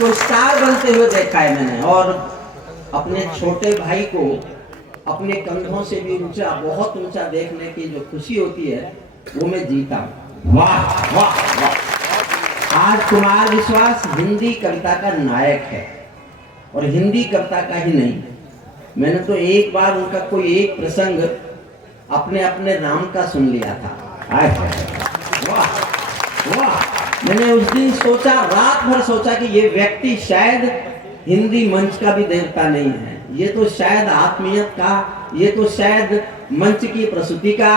उसको स्टार बनते हुए देखा है मैंने, और अपने छोटे भाई को अपने कंधों से भी ऊंचा, बहुत ऊंचा देखने की जो खुशी होती है वो मैं जीता हूं। वाह वाह वाह। आज कुमार विश्वास हिंदी कविता का नायक है, और हिंदी कविता का ही नहीं, मैंने तो एक बार उनका कोई एक प्रसंग अपने अपने राम का सुन लिया था। वाह वाह। मैंने उस दिन सोचा, रात भर सोचा कि ये व्यक्ति शायद हिंदी मंच का भी देवता नहीं है, ये तो शायद आत्मीयत का, ये तो शायद मंच की प्रस्तुति का,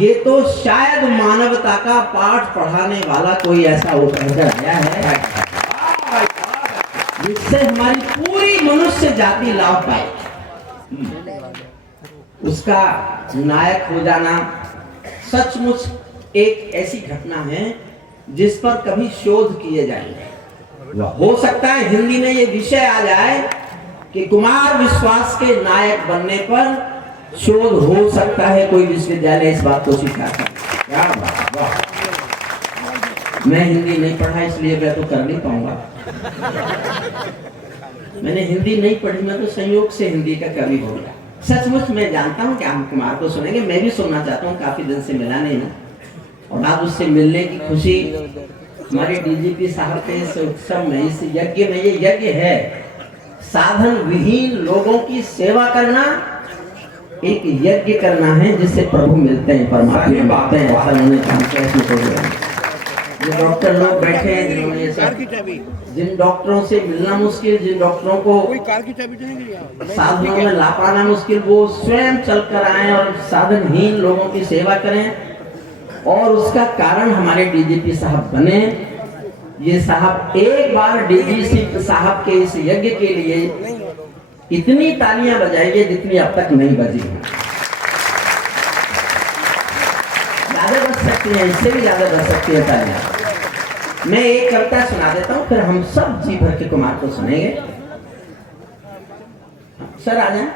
ये तो शायद मानवता का पाठ पढ़ाने वाला कोई ऐसा उभर आया है जिससे हमारी पूरी मनुष्य जाति लाभ पाए। उसका नायक हो जाना सचमुच एक ऐसी घटना है जिस पर कभी शोध किए जाएंगे। हो सकता है हिंदी में ये विषय आ जाए कि कुमार विश्वास के नायक बनने पर शोध हो सकता है, कोई विश्वविद्यालय इस बात को स्वीकार करे। क्या बात, वाह। मैं हिंदी नहीं पढ़ा इसलिए मैं तो कर नहीं पाऊंगा। मैंने हिंदी नहीं पढ़ी, मैं तो संयोग से हिंदी का कवि हो गया। सचमुच मैं जानता हूँ कि आप कुमार को सुनेंगे, मैं भी सुनना चाहता हूँ, काफी दिन से मिला नहीं हूँ, और आज उससे मिलने की खुशी हमारे डीजीपी साहब के इस उत्सव में, इस यज्ञ में, ये यज्ञ है साधन विहीन लोगों की सेवा करना, एक यज्ञ करना है जिससे प्रभु मिलते हैं, परमात्मा बातें हैं। ऐसा उन्होंने काम किया, इसमें हो गया। जो डॉक्टर लोग बैठे हैं जिन्होंने ये सब, जिन डॉक्टरों से मिलना मुश्किल, जिन डॉक्टरों को साधनों में ला पाना मुश्किल, वो स्वयं चलकर आए और साधनहीन लोगों की सेवा करें, और उसका कारण हमारे डीजीपी साहब बने। ये साहब एक बार डीजीपी साहब के इस यज्ञ के लिए इतनी तालियां बजाइए जितनी अब तक नहीं बजी हैं। ज्यादा बज सकती हैं, इससे भी ज्यादा बज सकती है तालियां। मैं एक कविता सुना देता हूँ, फिर हम सब जी भर के कुमार को सुनेंगे। सर आ जाए,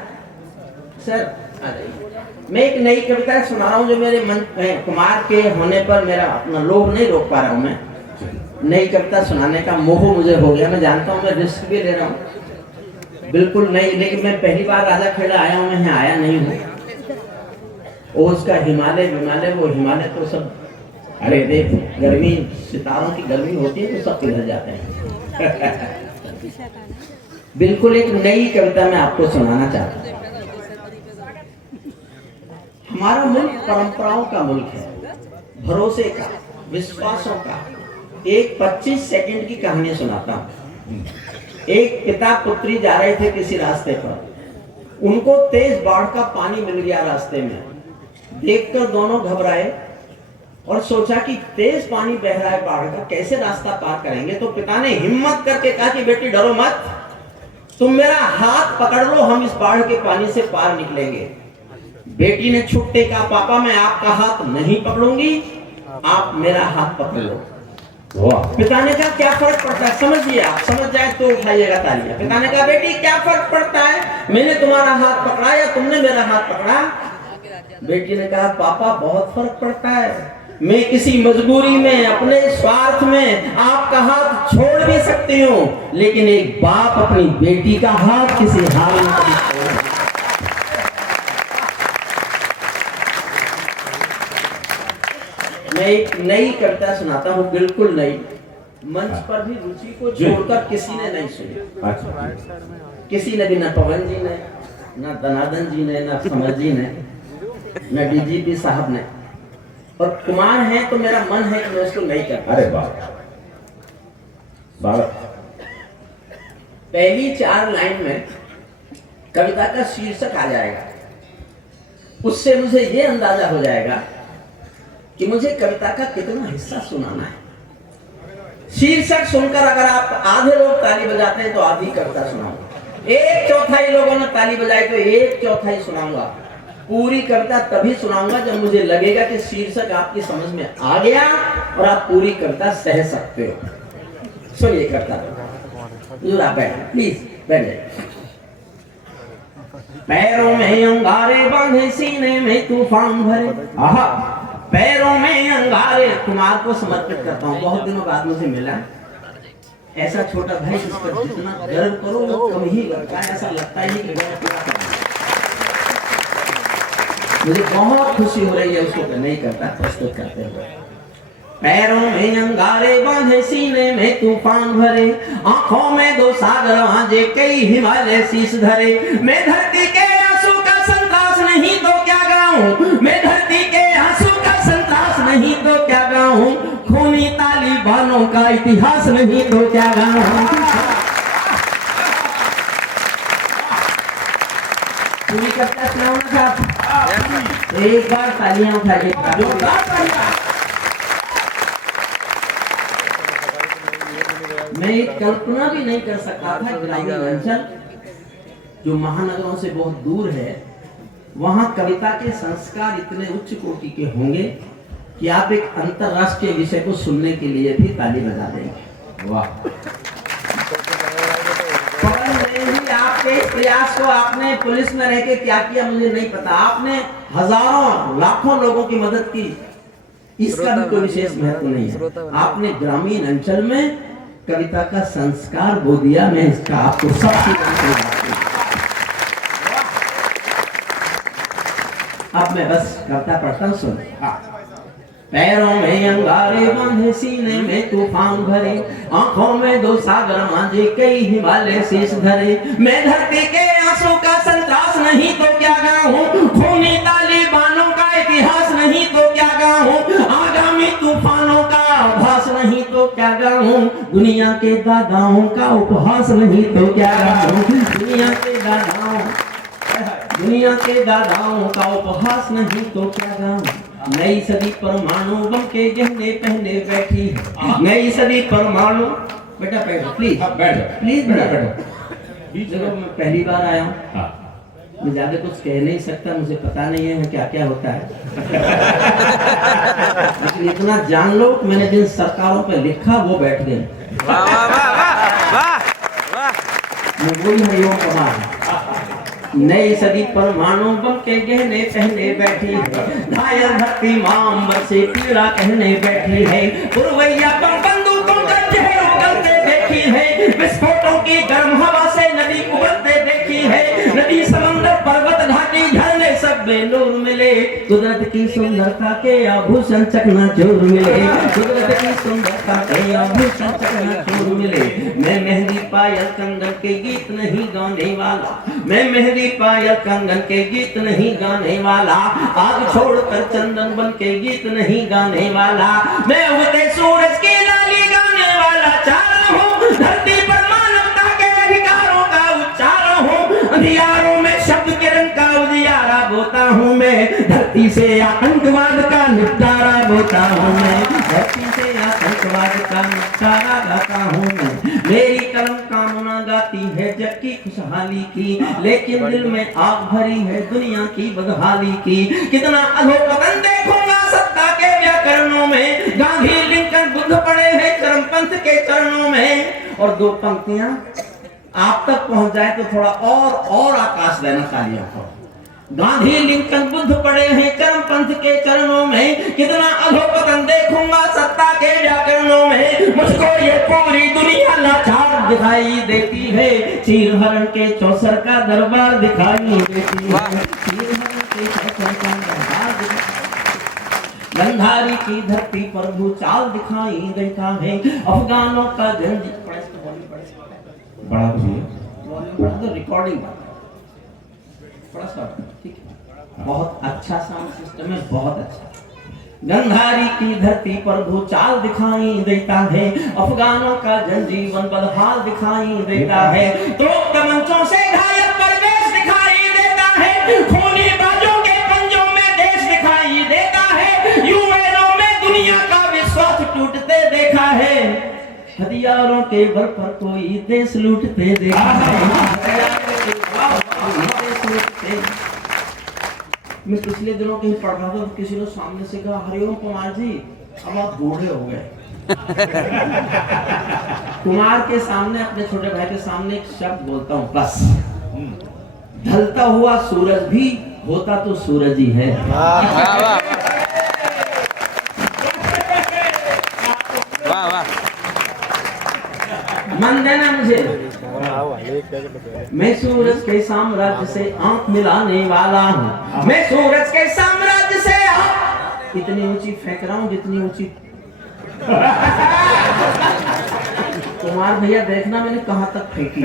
सर आ जाइए। मैं एक नई कविता सुना रहा हूँ जो मेरे मन कुमार के होने पर मेरा अपना लोभ नहीं रोक पा रहा हूँ। मैं नई कविता सुनाने का मोह मुझे हो गया, मैं जानता हूँ मैं रिस्क भी ले रहा हूँ, बिल्कुल नहीं, लेकिन मैं पहली बार राजा खेड़ा आया हूँ, मैं यहाँ आया नहीं हूँ। और उसका हिमालय विमालय, वो हिमालय तो सब, अरे देख गर्मी, सितारों की गर्मी होती है तो सब पिघल जाते हैं। बिल्कुल एक नई कविता मैं आपको सुनाना चाहता हूँ। हमारा मुल्क परंपराओं का मुल्क है, भरोसे का, विश्वासों का। एक 25 सेकंड की कहानी सुनाता हूँ। एक पिता पुत्री जा रहे थे किसी रास्ते पर, उनको तेज बाढ़ का पानी मिल गया रास्ते में। देखकर दोनों घबराए और सोचा कि तेज पानी बह रहा है बाढ़ का, कैसे रास्ता पार करेंगे। तो पिता ने हिम्मत करके कहा कि बेटी डरो मत, तुम मेरा हाथ पकड़ लो, हम इस बाढ़ के पानी से पार निकलेंगे। बेटी ने छुट्टे कहा पापा मैं आपका हाथ नहीं पकड़ूंगी, आप मेरा हाथ पकड़ लो। पिता ने कहा क्या फर्क पड़ता है, समझिए, आप समझ जाए तो उठाइएगा तालियां। पिता ने कहा बेटी क्या फर्क पड़ता है, मैंने तुम्हारा हाथ पकड़ा या तुमने मेरा हाथ पकड़ा। बेटी ने कहा पापा बहुत फर्क पड़ता है, मैं किसी मजबूरी में, अपने स्वार्थ में आपका हाथ छोड़ भी सकती हूँ, लेकिन एक बाप अपनी बेटी का हाथ किसी हाल में नहीं छोड़। मैं एक नई कविता सुनाता हूँ, बिल्कुल नई, मंच पर भी रुचि को छोड़कर किसी ने नहीं सुनी। किसी ने भी, न पवन जी ने, न दनादन जी ने, न समर जी ने, न डीजीपी साहब ने। और कुमार है तो मेरा मन है कि मैं उसको नहीं करता। अरे वाह, पहली 4 लाइन में कविता का शीर्षक आ जाएगा, उससे मुझे ये अंदाजा हो जाएगा कि मुझे कविता का कितना हिस्सा सुनाना है। शीर्षक सुनकर अगर आप आधे लोग ताली बजाते हैं तो आधी कविता सुनाऊंगा, 1/4 लोगों ने ताली बजाई तो 1/4 सुनाऊंगा। पूरी कविता तभी सुनाऊंगा जब मुझे लगेगा कि शीर्षक आपकी समझ में आ गया और आप पूरी कविता सह सकते हो। सुनिए कविता, आप बैठे, प्लीज बैठ जाइए। पैरों में अंगारे बांधे, सीने में तूफान भरे, आहा पैरों में अंगारे। कुमार को समर्पित करता हूँ, बहुत दिनों बाद मुझे मिला। ऐसा छोटा भाई जिस पर जितना गर्व करो वो कम ही लगता है, ऐसा लगता ही कि गर्व पूरा करना। मुझे बहुत खुशी हो रही है उसको नहीं करता प्रस्तुत करते हुए। पैरों में अंगारे बांधे, सीने में तूफान भरे, आंखों में दो सागर भांजे, कई हिमालय शीश धरे। मैं धरती के आंसू का संतोष नहीं तो क्या गाऊं, मैं धरती के आंसू का संतोष नहीं तो क्या गाऊं, खूनी तालिबानों का इतिहास नहीं तो क्या गाऊं। पूरी कविता सुनाऊंगा साहब, एक बार तालियां उठा के मैं एक कल्पना भी नहीं कर सकता था ग्रामीण अंचल जो महानगरों से बहुत दूर है, वहां कविता के संस्कार इतने उच्च कोटि के होंगे कि आप एक अंतरराष्ट्रीय विषय को सुनने के लिए भी ताली बजा देंगे। वाह! आपके इस प्रयास को आपने पुलिस में रह के क्या किया मुझे नहीं पता, आपने हजारों लाखों लोगों की मदद की, इसका भी कोई विशेष महत्व नहीं है। आपने ग्रामीण अंचल में कविता का संस्कार बो दिया, मैं इसका आपको सबसे अब मैं बस कविता पढ़ता हूँ, सुन। पैरों में अंगारे बांधे, सीने में तूफान भरे, आंखों में दो सागर मांझे, कई हिमालय शीश धरे। मैं धरती के आंसू का संतोष नहीं तो क्या गाऊं, खूनी तालिबानों का इतिहास नहीं तो क्या गाऊं, आगामी तूफानों का आभास नहीं तो क्या गाऊं, दुनिया के दादाओं का उपहास नहीं तो क्या गाऊं, दुनिया के दादाओं का उपहास नहीं तो क्या गाऊं। नई सदी परमाणु बम के गहने पहने बैठी है, नई सदी परमाणु। बेटा बैठो प्लीज, प्लीज बेटा बैठो। जब मैं पहली बार आया हूँ, मैं ज्यादा कुछ कह नहीं सकता, मुझे पता नहीं है क्या क्या होता है लेकिन इतना जान लो मैंने जिन सरकारों पे लिखा वो बैठ गए। मैं वही हरिओम कुमार। नई सदी परमाणु बम के गहने पहने बैठी है, घायल धरती मां से पीड़ा कहने बैठी है, पुरवैया बम बंदूकों का चेहरा उगलते देखी है, विस्फोटों की गर्म हवा से नदी उबलते देखी है, नदी समंदर पर्वत घाटी झरने सब बेनूर मिले, कुदरत की सुंदरता के आभूषण चकनाचूर मिले, कुदरत की सुंदरता के आभूषण चकनाचूर मिले। मैं मेहंदी पायल कंगन के गीत नहीं गाने वाला, मैं मेहंदी पायल कंगन के गीत नहीं गाने वाला, आग छोड़कर चंदन बन के गीत नहीं गाने वाला, मैं उगते सूरज की लाली गाने वाला चार हूँ, धरती पर मानवता के अधिकारों का उच्चार हूँ, अंधियारों में शब्द किरण का उजियारा बोता हूँ मैं, धरती से आतंकवाद का निपटारा बोता हूँ मैं, धरती से आतंकवाद का निपटारा गाता हूँ मैं। मेरी कलम कामना गाती है जग की खुशहाली की, लेकिन दिल में आग भरी है दुनिया की बदहाली की। कितना अधोपतन देखूंगा सत्ता के व्याकरणों में, गांधी लिंकन बुद्ध पड़े हैं चरमपंथ के चरणों में। और दो पंक्तियां आप तक पहुंच जाए तो थोड़ा और आकाश देना तालियों को। गांधी लिंकन बुद्ध पड़े हैं चरमपंथ के चरणों में, कितना अधोपतन देखूंगा सत्ता के व्याकरणों में, मुझको ये पूरी दुनिया लाचार दिखाई देती है, चीरहरण के चौसर का दरबार दिखाई देती है, चीरहरण के चौसर का दरबार गंधारी की धरती पर भूचाल दिखाई देता है, अफगानों का जंजीर बड़ा तो रिकॉर्डिंग ठीक है, बहुत अच्छा साउंड सिस्टम है, बहुत अच्छा। गंधारी की धरती पर भूचाल दिखाई देता है, अफगानों का जनजीवन बदहाल दिखाई देता है, तो तमंचों से घायल परिवेश दिखाई देता है, खूनी बाजों के पंजों में देश दिखाई देता है, यूएनओ में दुनिया का विश्वास टूटते देखा है, हथियारों के बल पर कोई देश लूटते देखा है। मैं पिछले दिनों कहीं पढ़ रहा था तो किसी ने सामने से कहा, हरिओम कुमार जी अब आप बूढ़े हो गए। कुमार के सामने, अपने छोटे भाई के सामने एक शब्द बोलता हूँ बस, ढलता हुआ सूरज भी होता तो सूरज ही है। ध्यान देना मुझे। मैं सूरज के साम्राज्य से आंख मिलाने वाला हूँ, मैं सूरज के साम्राज्य से इतनी ऊंची फेंक रहा हूँ जितनी ऊंची कुमार भैया देखना मैंने कहां तक फेंकी।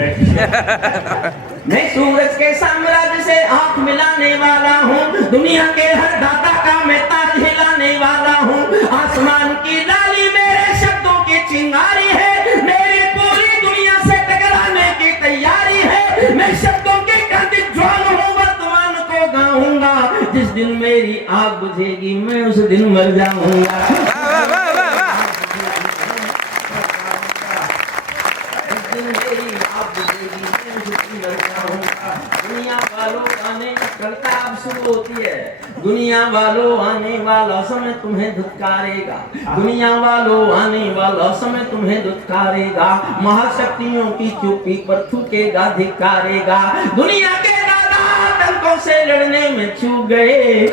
मैं सूरज के साम्राज्य से आंख मिलाने वाला हूँ, दुनिया के हर दाता का मैं ताज हिलाने वाला हूँ। आसमान की लाली मेरे शब्दों की चिंगारी है, मेरी पूरी दुनिया से टकराने की तैयारी है। मैं शब्दों के कांतिक ज्वाल हूँ, वर्तमान को गाऊंगा। जिस दिन मेरी आग बुझेगी मैं उस दिन मर जाऊंगा। दुनिया वालों आने की कविता अब शुरू होती है। दुनिया वालों आने वाला समय तुम्हें धुतकारेगा, दुनिया वालों आने वाला समय तुम्हें धुतकारेगा। महाशक्तियों की चुप्पी पर थूकेगा, धिक्कारेगा। दुनिया के दादा आतंकों से लड़ने में चूक गए,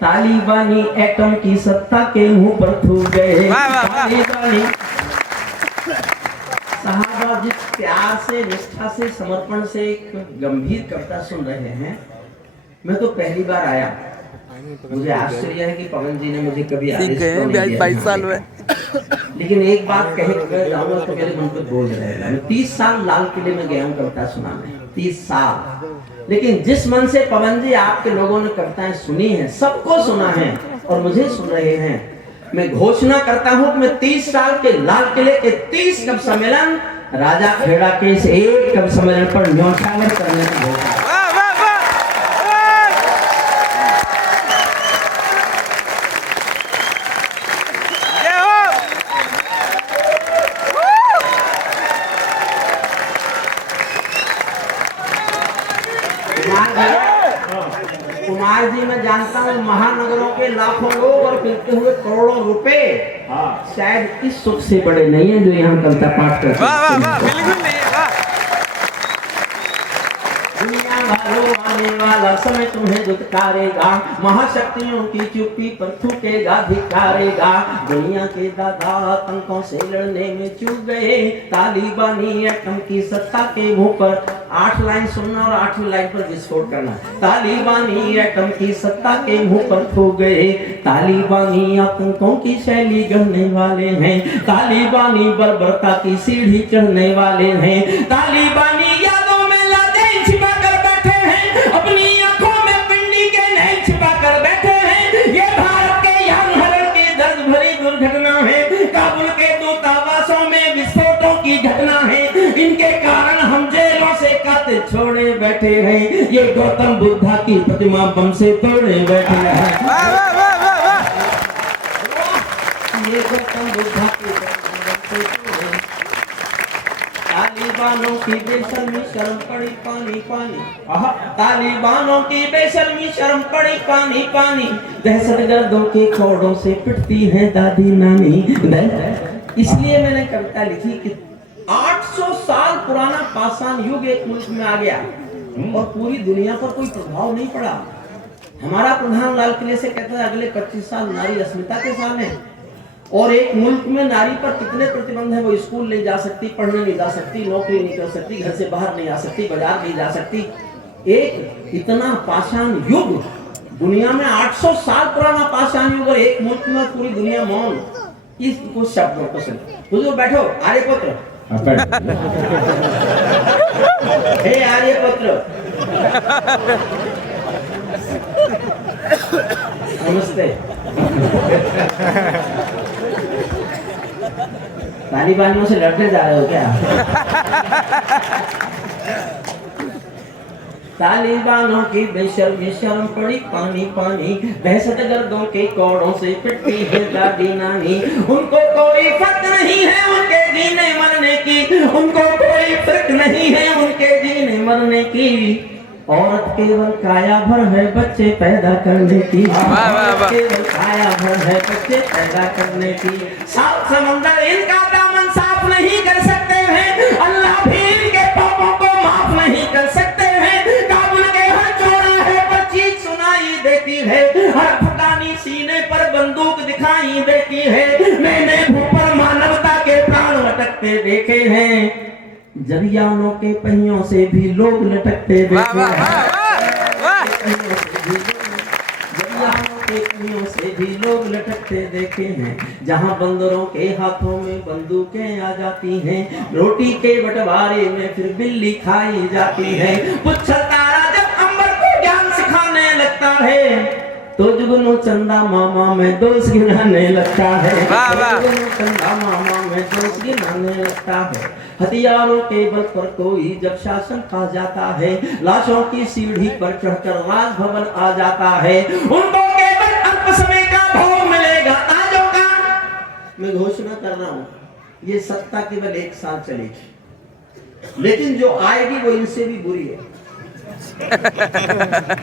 तालिबानी एटम की सत्ता के मुंह पर थूक गए। तालिबानी साहबा जिस प्यार से, निष्ठा से, समर्पण से एक गंभीर कविता सुन रहे हैं। मैं तो पहली बार आया, मुझे आश्चर्य है कि पवन जी ने मुझे कभी आदेश तो नहीं दिया। 22 साल हुए, लेकिन एक बात कहे जाऊंगा तो मेरे मन पे बोझ रहेगा। मैं 30 साल लाल किले में गया हूँ कविता सुनाने, 30 साल। लेकिन जिस मन से पवन जी आपके लोगों ने कविताएं सुनी है, सबको सुना है और मुझे सुन रहे हैं, मैं घोषणा करता हूं कि मैं 30 साल के लाल किले के 30 कवि सम्मेलन राजा खेड़ा के इस एक कवि सम्मेलन पर न्यौछावर करने की घोषणा। कुमार जी मैं जानता हूँ महानगरों के लाखों लोग और मिलते हुए करोड़ों रुपए शायद इस सुख से बड़े नहीं है जो यहाँ कविता पाठ करते हैं। दुनिया वालों आने वाला समय तुम्हें धुतकारेगा, महाशक्तियों की चुप्पी पर थूकेगा, धिक्कारेगा। दुनिया के दादा आतंकों से लड़ने में चूक गए, तालिबानी एटम की सत्ता के मुंह पर 8 लाइन सुनना और 8वीं लाइन पर विस्फोट करना। तालिबानी एटम की सत्ता के मुंह पर थूक गए, तालिबानी आतंकों की शैली गढ़ने वाले हैं, तालिबानी बर्बरता की सीढ़ी चढ़ने वाले हैं, तालिबानी यादों में लादें छिपा कर बैठे हैं, अपनी आंखों में पिंडी के नैन छिपा कर बैठे हैं। ये भारत के यान हरण की दर्द भरी दुर्घटना है, काबुल के दूतावासों में विस्फोटों की घटना है। इनके कारण हम जेलों से कातिल छोड़े बैठे हैं, ये गौतम बुद्धा की प्रतिमा बम से तोड़े बैठे हैं। ये गौतम बुद्धा की प्रतिमा बम से तोड़े। तालिबानों की बेशर्मी शर्म पड़ी पानी पानी, तालिबानों की बेशर्मी शर्म पड़ी पानी पानी। दहशतगर्दों के खोड़ों से पिटती है दादी नानी। इसलिए मैंने कविता लिखी कि 800 साल पुराना पाषाण युग एक मुल्क में आ गया और पूरी दुनिया पर कोई प्रभाव नहीं पड़ा। हमारा प्रधान लाल किले से कहता है अगले 25 साल नारी अस्मिता के साल है, और एक मुल्क में नारी पर कितने प्रतिबंध है। वो स्कूल नहीं जा सकती, पढ़ने नहीं जा सकती, नौकरी नहीं कर सकती, घर से बाहर नहीं आ सकती, बाजार नहीं जा सकती। एक इतना पाषाण युग दुनिया में 800 साल पुराना पाषाण युग और एक मुल्क में पूरी दुनिया मौन। इसको शब्दों को सुन, हुजूर बैठो आर्यपुत्र। हे आर्यपुत्र, नमस्ते। तालिबानियों से लड़ने जा रहे हो क्या? तालिबानों की बेशर्मी शर्म पड़ी पानी पानी, दहशतगर्दों के कोड़ों से पिटती है दादी नानी। उनको कोई फर्क नहीं है उनके जीने मरने की, उनको कोई फर्क नहीं है उनके जीने मरने की। औरत केवल काया भर है बच्चे पैदा करने की, केवल काया भर है बच्चे पैदा करने की। सात समंदर इनका दामन साफ नहीं कर सकते हैं, अल्लाह भी इनके पापों को माफ नहीं कर सकते हैं। काबुल के हर चौराहे पर चीख सुनाई देती है, हर अफगानी सीने पर बंदूक दिखाई देती है। मैंने भूख पर मानवता के प्राण अटकते देखे हैं, जब यानों के पहियों से भी लोग लटकते देखे हैं, के पहियों से भी लोग लटकते देखे हैं, जहां बंदरों के हाथों में बंदूकें आ जाती हैं, रोटी के बंटवारे में फिर बिल्ली खाई जाती है। पुच्छर तारा जब अंबर को ज्ञान सिखाने लगता है, तो जुगनू चंदा मामा में दोष गिनाने लगता है, जुगनू चंदा मामा में दोष गिनाने लगता है। हथियारों के बल पर कोई जब शासन खा जाता है, लाशों की सीढ़ी पर चढ़कर राजभवन आ जाता है, उनको केवल अल्प समय का भोग मिलेगा ताजों का। मैं घोषणा कर रहा हूं, ये सत्ता केवल 1 साल चलेगी, लेकिन जो आएगी वो इनसे भी बुरी है।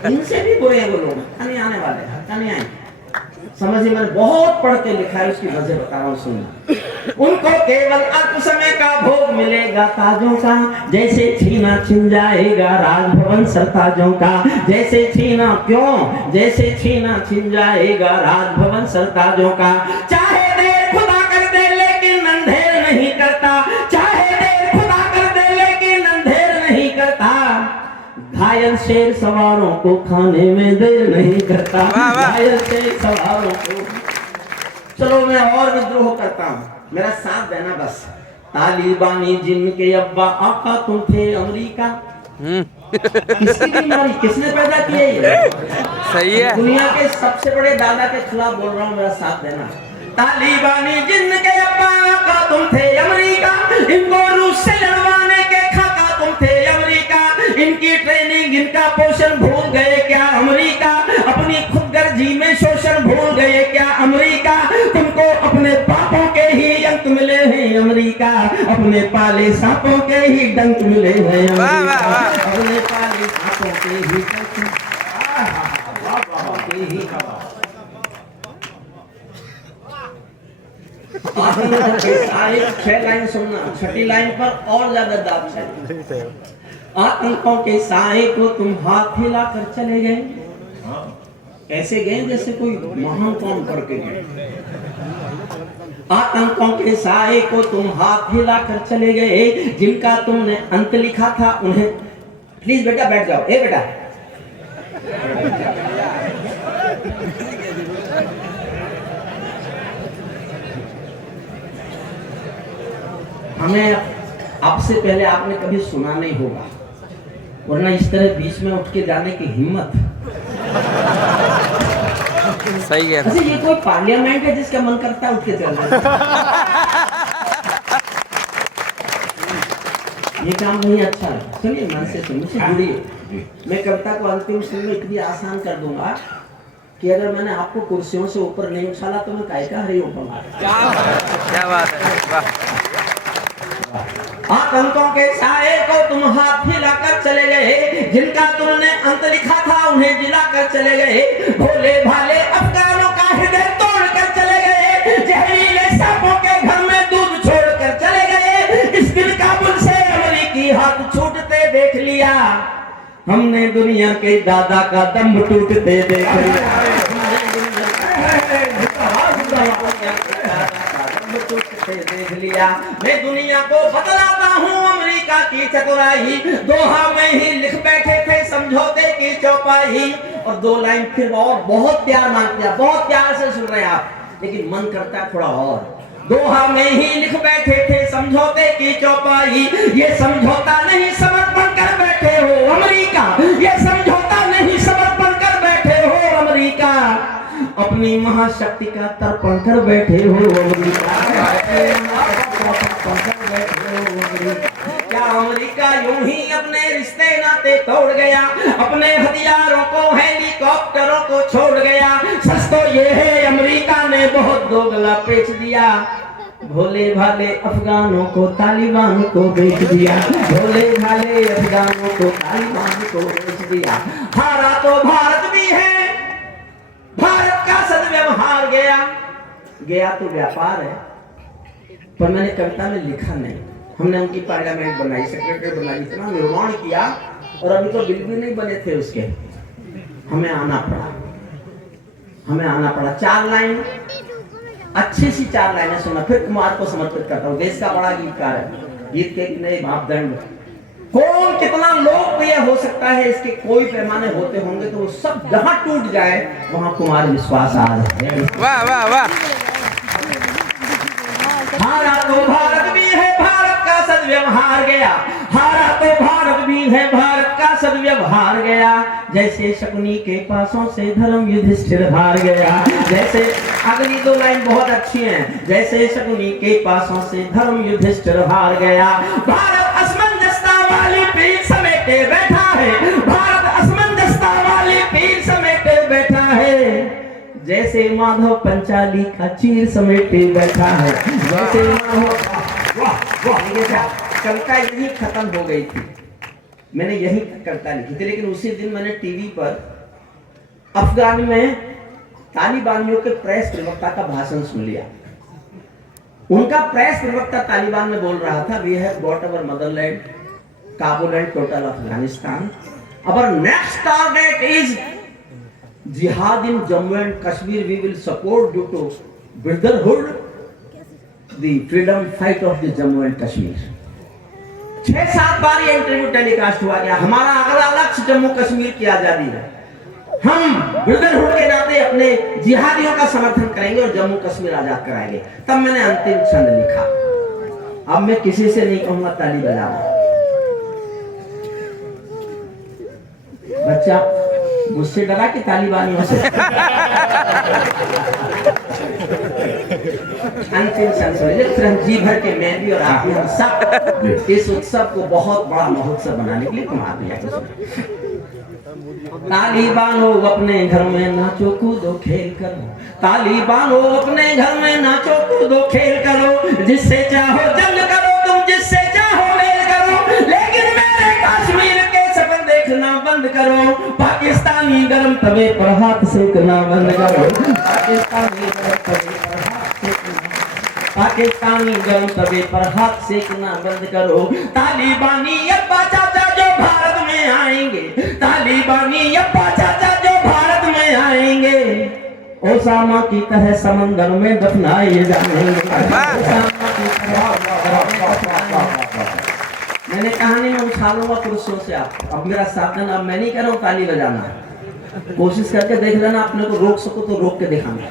इनसे भी बुरे हैं वो लोग, नहीं आने वाले, नहीं आएंगे। समझिए, मैंने बहुत पढ़ के लिखा है, उसकी वजह बता रहा हूँ, सुनना। उनको केवल अल्प समय का भोग मिलेगा ताजों का, जैसे छीना छिन जाएगा राजभवन सरताजों का, जैसे छीना क्यों, जैसे छीना छिन जाएगा राजभवन सरताजों का। चाहे देर खुदा कर दे लेकिन अंधेर नहीं करता, चाहे देर खुदा कर दे लेकिन अंधेर नहीं करता, घायल शेर सवारों को खाने में देर नहीं करता, घायल शेर सवारों को। चलो मैं और विद्रोह करता हूँ, मेरा साथ देना बस। तालिबानी जिनके अब्बा आका तुम थे अमेरिका, किसकी बीमारी किसने पैदा की है ये? सही है। दुनिया के सबसे बड़े दादा के खिलाफ बोल रहा हूँ, मेरा साथ देना। तालिबानी जिनके अब्बा आका तुम थे अमेरिका, इनको रूस से लड़वाने के खाका तुम थे अमेरिका, इनकी ट्रेनिंग इनका पोषण भूल गए क्या अमेरिका, अपनी खुदगर्जी में शोषण भूल गए क्या अमेरिका, तुमको अपने पापों के ही अंक मिले हैं अमेरिका, अपने पाले सांपों के ही डंक मिले हैं अमेरिका, अपने पाले सांपों के ही डंक ही। आतंक 6 लाइन सुनना, 6ठी लाइन पर और ज्यादा दाब चाहिए। आतंकों के साए को तुम हाथ हिलाकर चले गए, ऐसे गए जैसे कोई महान काम करके गए। आतंकों के साए को तुम हाथ हिलाकर चले गए, जिनका तुमने अंत लिखा था उन्हें। प्लीज बेटा बैठ जाओ, ए बेटा। हमें आपसे पहले आपने कभी सुना नहीं होगा, वरना इस तरह बीच में उठ के जाने की हिम्मत। सही है। अच्छा, ये कोई पार्लियामेंट है जिसका मन करता है उठ के चलना? ये काम नहीं अच्छा है। सुनिए, मन से सुनिए, मुझसे जुड़िए। मैं कविता को अंतिम सुन में इतनी आसान कर दूंगा कि अगर मैंने आपको कुर्सियों से ऊपर नहीं उछाला तो मैं काय का हरिओम पढ़ा। क्या बात है, वाह। आतंकों के साए को तुम हाथ हिलाकर चले गए, जिनका तुमने अंत लिखा था उन्हें जिलाकर चले गए, भोले भाले अफगानों का हृदय तोड़कर चले गए, जहरीले सांपों के घर में दूध छोड़कर चले गए, इस दिन काबुल से अमेरिकी हाथ छूटते देख लिया, हमने दुनिया के दादा का दम टूटते देख लिया, देख लिया। मैं दुनिया को बतलाता हूँ अमेरिका की चतुराई, दोहा में ही लिख बैठे थे समझौते की चौपाई। और 2 लाइन फिर और बहुत प्यार मांगते हैं, बहुत प्यार से सुन रहे हैं आप, लेकिन मन करता है थोड़ा और। दोहा में ही लिख बैठे थे समझौते की चौपाई, ये समझौता नहीं समर्पण कर बैठे हो अमेरिका, ये समझौता नहीं समर्पण कर बैठे हो अमेरिका, अपनी महाशक्ति का तर्पण कर बैठे हो अमेरिका। क्या अमेरिका यूं ही अपने रिश्ते नाते तोड़ गया, अपने हथियारों को हेलीकॉप्टरों को छोड़ गया? सच तो ये है अमेरिका ने बहुत दोगला बेच दिया, भोले भाले अफगानों को तालिबान को बेच दिया, भोले भाले अफगानों को तालिबान को बेच दिया। हारा तो भारत भी है, भारत का सदव्यवहार गया, गया तो व्यापार है। पर मैंने कविता में लिखा नहीं, हमने उनकी पार्लियामेंट बनाई, सेक्रेटरी बनाई, इतना निर्माण किया और अभी तो बिल भी नहीं बने थे उसके। हमें आना पड़ा, हमें आना पड़ा। 4 लाइन अच्छी सी 4 लाइनें सुना, फिर कुमार को समर्पित करता हूँ। देश का बड़ा गीतकार है, गीत के नए मापदंड, कौन कितना लोकप्रिय हो सकता है इसके कोई पैमाने होते होंगे, तो वो सब जहां टूट जाए वहां कुमार विश्वास आ जाए। वाह वाह वाह। हारा तो भारत भी है, भारत का सद्व्यवहार गया, हारा तो भारत भी है, भारत का सद्व्यवहार गया, जैसे शकुनी के पासों से धर्म युधिष्ठिर हार गया। जैसे अगली दो लाइन बहुत अच्छी हैं, जैसे शकुनी के पासों से धर्म युधिष्ठिर हार गया, भारत असमंजसता वाली पीर समेटे बैठा है, भारत असमंजसता वाली पीर समेटे बैठा है, जैसे माधव पंचाली का चीर समेटे बैठा है, जैसे माधव। वाह वाह, ये क्या कविता यही खत्म हो गई थी, मैंने यही कविता लिखी थी, लेकिन उसी दिन मैंने टीवी पर अफगान में तालिबानियों के प्रेस प्रवक्ता का भाषण सुन लिया। उनका प्रेस प्रवक्ता तालिबान में बोल रहा था, we have got our motherland, Kabul and total Afghanistan, our next target is jihad in Jammu and Kashmir, we will support due to brotherhood the freedom fight of the Jammu and Kashmir। 6-7 बार ये interview telecast हुआ गया, हमारा अगला लक्ष्य जम्मू कश्मीर की आजादी है, हम ब्रदरहुड के नाते अपने जिहादियों का समर्थन करेंगे और जम्मू कश्मीर आजाद कराएंगे। तब मैंने अंतिम छंद लिखा, अब मैं किसी से नहीं कहूंगा ताली बजाना। बच्चा मुझसे डरा कि तालिबानियों से? अंतिम संस्कृत जी भर के मैं भी और आप भी, हम सब इस उत्सव को बहुत बड़ा महोत्सव बनाने के लिए कुमार भैया को तालिबानों अपने घर में नाचो कूदो खेल करो, तालिबानों अपने घर में नाचो कूदो खेल करो, जिससे चाहो जंग करो तुम, जिससे चाहो मेल करो, लेकिन मेरे कश्मीर के सपन देखना बंद करो, पाकिस्तानी गरम तवे पर हाथ सेकना बंद करो, पाकिस्तानी गरम तवे पर हाथ सेकना, पाकिस्तानी गरम तवे पर हाथ सेकना बंद करो, तालिबानी अब्बा चाचा जो भारत में आएंगे, तालिबानी अब्बा चाचा जो भारत में आएंगे, ओसामा की तरह समंदर में दफनाए जाएंगे। मैंने कहानी में उठा लूंगा पुरुषों से आप, अब मेरा साथ देना, अब मैं नहीं कह रहा हूँ ताली बजाना, कोशिश करके देख लेना, अपने को रोक सको तो रोक के दिखाना।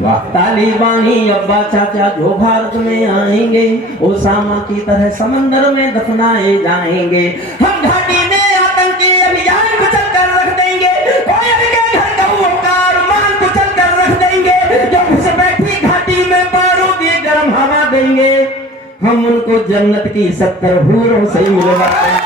वाह, तालिबानी अब्बा चाचा जो भारत में आएंगे, ओसामा की तरह समंदर में दफनाए जाएंगे, हम घाटी में आतंकी अभियान कुचल कर रख देंगे, कोयल के घर कौओं का अरमान कुचल कर रख देंगे, जो घुस बैठी घाटी में बारूदी गर्म हवा देंगे, हम उनको जन्नत की 70 हूरों से मिलवाएंगे।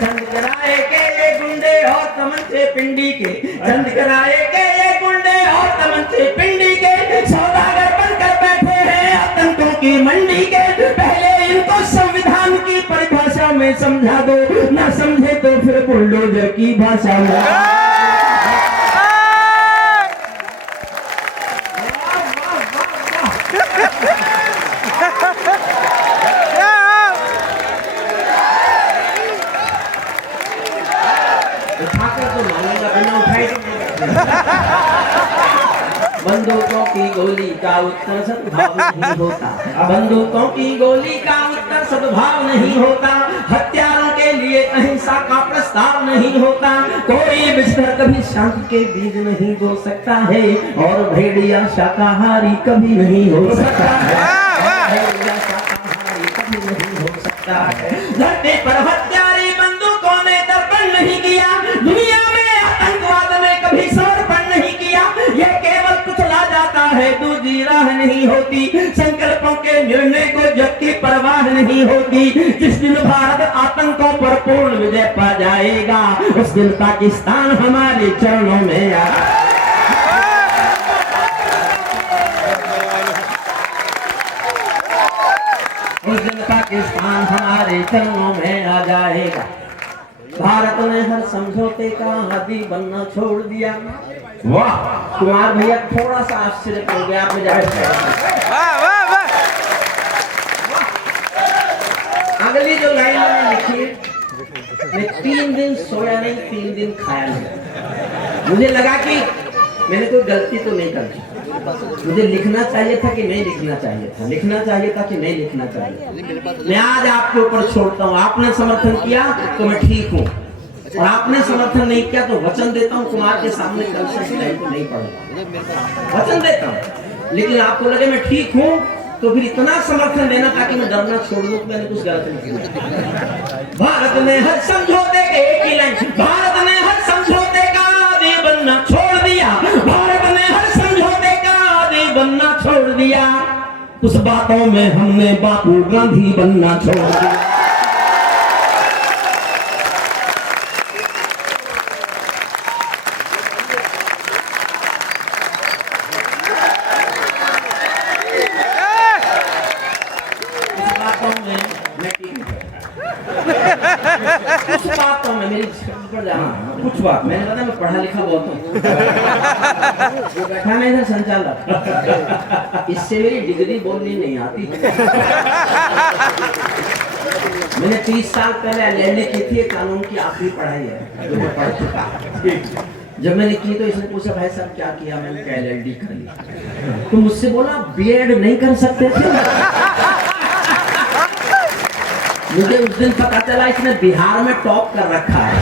चंद कराए के ये गुंडे और तमंचे पिंडी के, चंद कराए के ये गुंडे और तमंचे पिंडी के, सौदागर बनकर बैठे हैं आतंकों की मंडी के, पहले इनको संविधान की परिभाषा में समझा दो, ना समझे तो फिर बुलडोजर की भाषा में। बंदूकों की गोली का उत्तर सद्भाव नहीं होता, बंदूकों की गोली का उत्तर सद्भाव नहीं होता, हत्यारों के लिए अहिंसा का प्रस्ताव नहीं होता, कोई बिस्तर कभी शांति के बीज नहीं बो सकता है, और भेड़िया शाकाहारी कभी नहीं हो सकता है, भेड़िया शाकाहारी कभी नहीं हो सकता है। धरती पर हत्यारी बंदूकों ने दर्पण नहीं किया, दुनिया में आतंकवाद ने कभी समर्पण नहीं किया, ये केवल कुचला जाता है, दूसरी राह नहीं होती, संकल्पों के निर्णय को जग की परवाह नहीं होती, जिस दिन भारत आतंकों पर पूर्ण विजय पा जाएगा, उस दिन पाकिस्तान हमारे चरणों में आएगा। उस दिन पाकिस्तान हमारे चरणों में आ जाएगा। भारत ने हर समझौते का आदी बनना छोड़ दिया। वाह, कुमार भैया थोड़ा सा आश्चर्य हो गया, आप वाह वाह वाह। अगली जो लाइन मैंने लिखी, मैं 3 दिन सोया नहीं, 3 दिन खाया नहीं। मुझे लगा कि मैंने कोई गलती तो नहीं कर दी। मुझे लिखना चाहिए था कि नहीं लिखना चाहिए था, लिखना चाहिए था कि नहीं लिखना चाहिए। मैं आज आपके ऊपर छोड़ता हूँ। आपने समर्थन किया तो मैं ठीक हूँ, और आपने समर्थन नहीं किया तो वचन देता हूँ कुमार के सामने कल से लाइन को नहीं पढ़ूंगा, वचन देता हूँ। लेकिन आपको लगे मैं ठीक हूँ तो फिर इतना समर्थन देना ताकि मैं डरना छोड़ दूं, मैंने कुछ गलत नहीं किया। भारत ने हर समझौते के एक ही लाइन, भारत ने हर समझौते का आदि बनना छोड़ दिया, भारत ने हर समझौते का आदि बनना छोड़ दिया, उस बातों में हमने बापू गांधी बनना छोड़ दिया। कुछ बातों में मेरी पर जाना, कुछ बात मैंने बताया मैं पढ़ा लिखा बहुत हूँ। वो बैठा नहीं था संचालक, इससे मेरी डिग्री बोलनी नहीं आती। मैंने 30 साल पहले एलएलडी की थी, कानून की आखिरी पढ़ाई है जो मैं पढ़ चुका। जब मैंने की तो इसने पूछा भाई साहब क्या किया, मैंने कहा एलएलडी कर ली। तो मुझसे बोला बीएड नहीं कर सकते थे। मुझे उस दिन पता चला इसने बिहार में टॉप कर रखा है।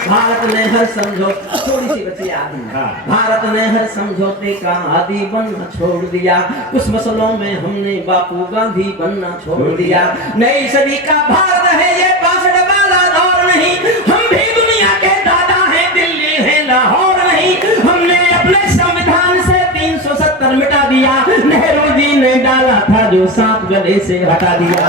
भारत ने हर समझौते, थोड़ी सी बची याद है, भारत ने हर समझौते का आदि बनना छोड़ दिया, कुछ मसलों में हमने बापू गांधी बनना छोड़ दिया। नई सदी का भारत है ये 62 वाला दौर नहीं, हम भी दुनिया के दादा हैं, दिल्ली है लाहौर नहीं। हमने अपने संविधान से 370 मिटा दिया, नेहरू जी ने डाला था जो 7 गले से हटा दिया।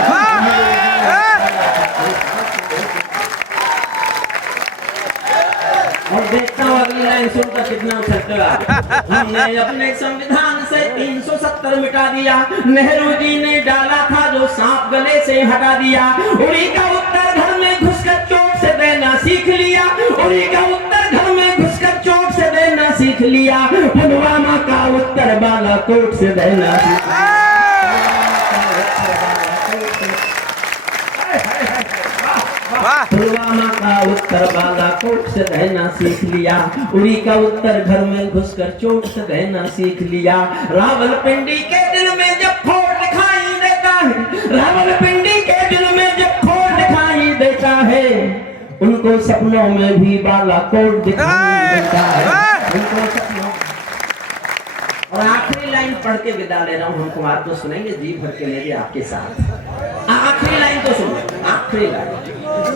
और देखता हूँ अगली लाइन सुनकर कितना उछलता है। हमने अपने संविधान से 370 मिटा दिया, नेहरू जी ने डाला था जो 7 गले से हटा दिया। उड़ी का उत्तर घर में घुसकर चोट से देना सीख लिया, उड़ी का उत्तर घर में घुसकर चोट से देना सीख लिया, पुलवामा का उत्तर बालाकोट से देना सीख लिया। पुलवामा का उत्तर बालाकोट से रहना सीख लिया, उड़ी का उत्तर घर में घुसकर चोट से रहना सीख लिया। रावलपिंडी के दिल में जब खोट दिखाई देता है, रावलपिंडी के दिल में जब खोट दिखाई देता है, उनको सपनों में भी बालाकोट दिखाई देता है, उनको सपनों। और आखिरी लाइन पढ़ के विदा ले रहा हूँ, हम कुमार तो सुनेंगे जी भर के लेंगे आपके साथ। आखिरी लाइन तो सुनो, आखिरी लाइन।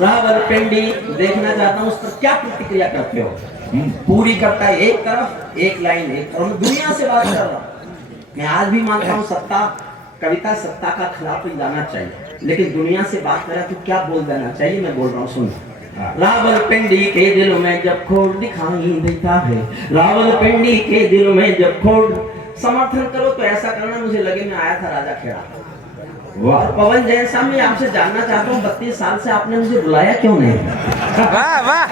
रावलपिंडी देखना चाहता हूँ उस पर क्या प्रतिक्रिया करते हो। पूरी करता है एक तरफ, एक लाइन एक तरफ। मैं दुनिया से बात कर रहा हूँ। मैं आज भी मानता हूँ सत्ता, कविता सत्ता का खिलाफ जाना चाहिए, लेकिन दुनिया से बात करें तो क्या बोल देना चाहिए, मैं बोल रहा हूँ सुन। रावलपिंडी के दिल में जब खोट दिखाई देता है, रावलपिंडी के दिल में जब खोट। समर्थन करो तो ऐसा करना, मुझे लगे मैं आया था राजा खेड़ा। वाह पवन जैन साहब, मैं आपसे जानना चाहता हूँ 32 साल से आपने मुझे बुलाया क्यों नहीं? वाह वाह,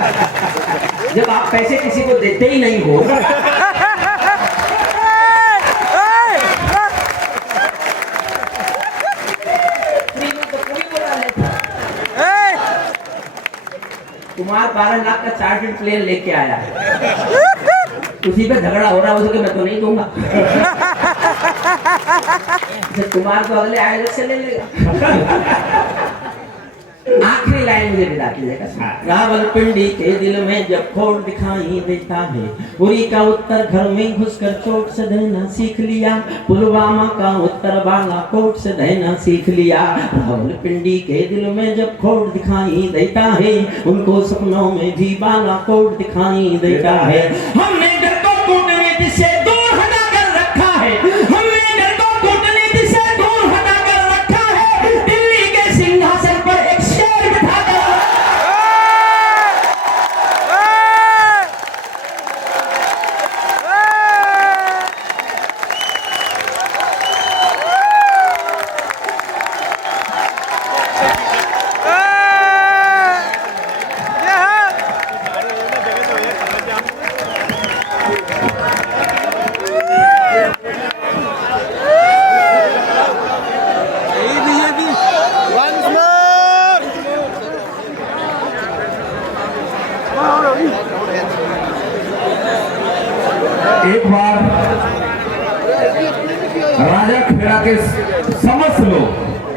जब आप पैसे किसी को देते ही नहीं हो। कुमार 12 लाख का चार्टर्ड प्लेन लेके आया है, उसी पे झगड़ा हो रहा है, उसके मैं तो नहीं दूंगा। कुमार को अगले आयोजक से ले लेगा। आखिरी लाइन मुझे विदा कीजिएगा। रावलपिंडी के दिल में जब खोट दिखाई देता है, उड़ी का उत्तर घर में घुसकर चोट से देना सीख लिया, पुलवामा का उत्तर बालाकोट से देना सीख लिया। रावलपिंडी के दिल में जब खोट दिखाई देता है, उनको सपनों में भी बालाकोट दिखाई देता है। हमने डर को कूटनीति से दूर हटा कर रखा है, हमने डर को कूटनीति से दूर हटा कर रखा है, दिल्ली के सिंहासन पर एक बार राजा खेड़ा के समस्त लोग